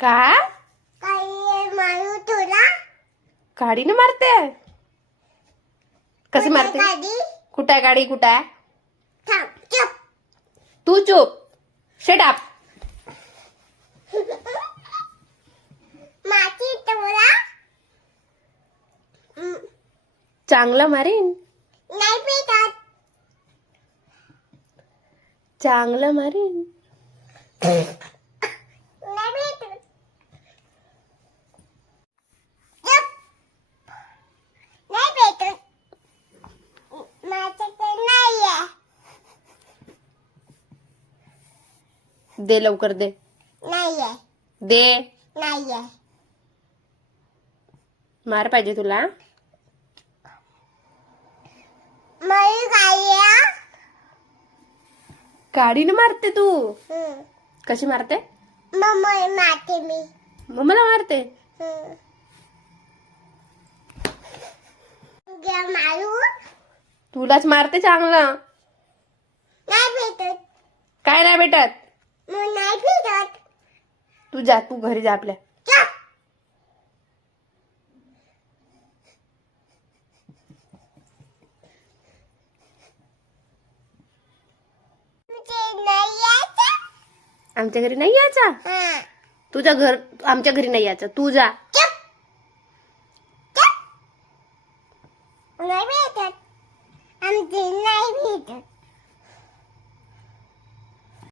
का काही मारू तुला गाडीने मारते? कशी मारते? गाडी कुठं आहे गाडी? कुठं आहे? थांब चुप तू चुप. Shut up. माझी तुला चांगलं मारीन. नाही भेटत चांगलं मारीन. नाही भेटत चुप नाही भेटत माझ्याकडे नाहीये दे लवकर दे. नाहीये दे. नाहीये मार पाहिजे तुला? मयूर काय गाडीने मारते तू. कशी मारते? मम्मा मारते मी मम्माला मारते. मारू तुलाच मारते चांगलं. नाही भेटत काय नाही भेटत? मग नाही भेटत तू जा, तू घरी जा आपल्या. चुप तुझे नाही यायचं आमच्या घरी नाही यायचा. तुझ्या घर आमच्या घरी नाही यायचं. तू जा. चुप